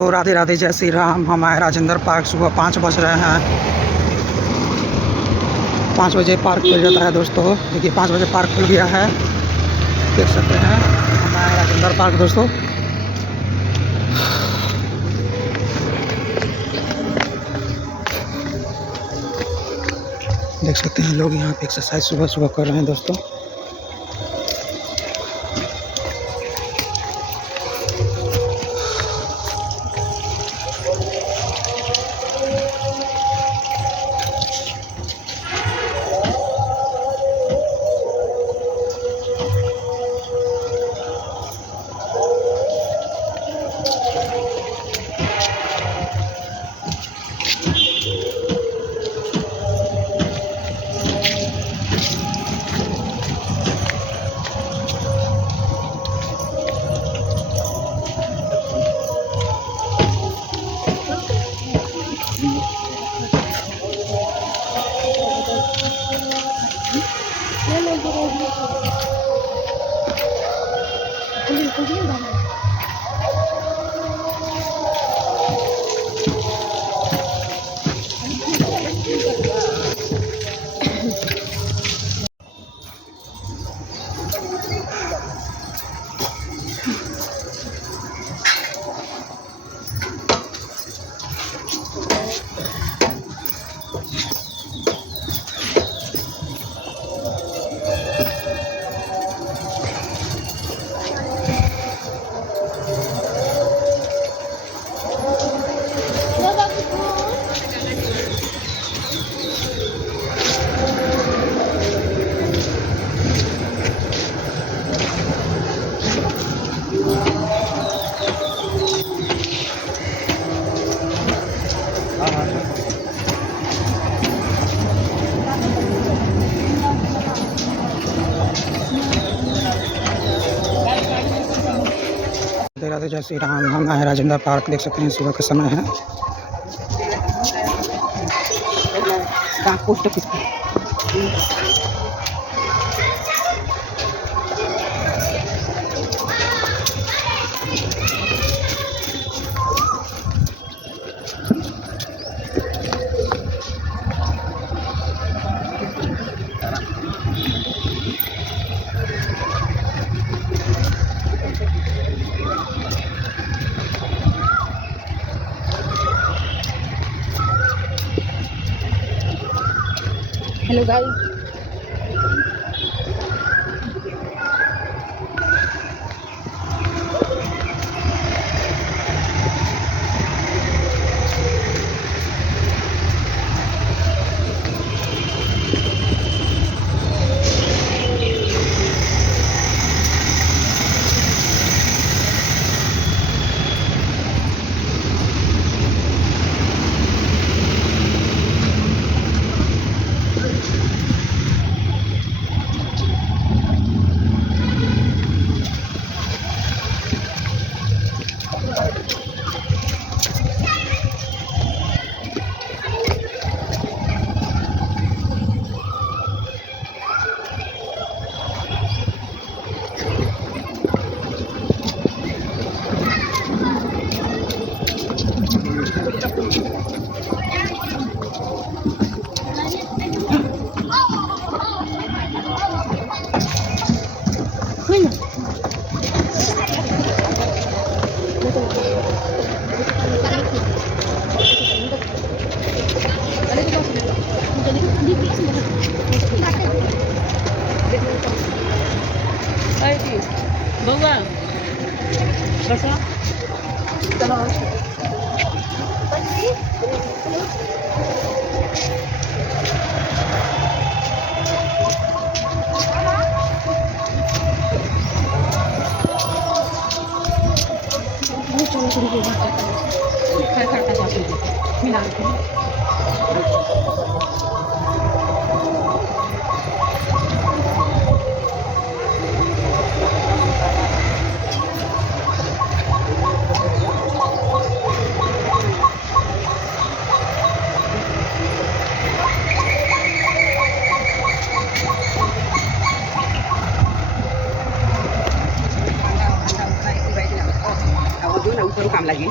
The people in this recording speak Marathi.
तो राधे राधे, जय श्री राम। हम आए राजेंद्र पार्क। सुबह 5 बज रहे हैं। 5 बजे पार्क खुल जाता है दोस्तों। देखिए 5 बजे पार्क खुल गया है, देख सकते हैं। हम आए राजेंद्र पार्क दोस्तों। देख सकते हैं लोग यहाँ पे एक्सरसाइज सुबह सुबह कर रहे हैं दोस्तों। राधे राधे, जय श्री राम। हम आए राजेंद्र पार्क। देख सकते हैं सुबह का समय है। Post office hello guys. बउआ कसं काम lagi.